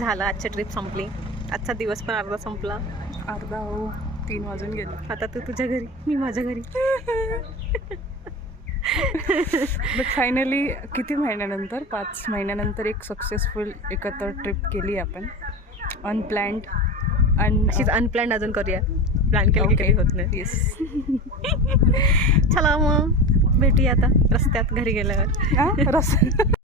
झालं, आजची ट्रिप संपली. आजचा दिवस पण अर्धा संपला. अर्धा हो, 3 वाजून गेले. आता तू तुझ्या घरी, मी माझ्या घरी. बट फायनली किती महिन्यानंतर, 5 महिन्यानंतर एक सक्सेसफुल एकत्र ट्रिप केली आपण. अनप्लॅन्ड अशीच अनप्लॅन्ड अजून करूया. प्लॅन केलं की काही होत नाही. येस. चला मग भेटूया आता रस्त्यात घरी गेल्यावर. रस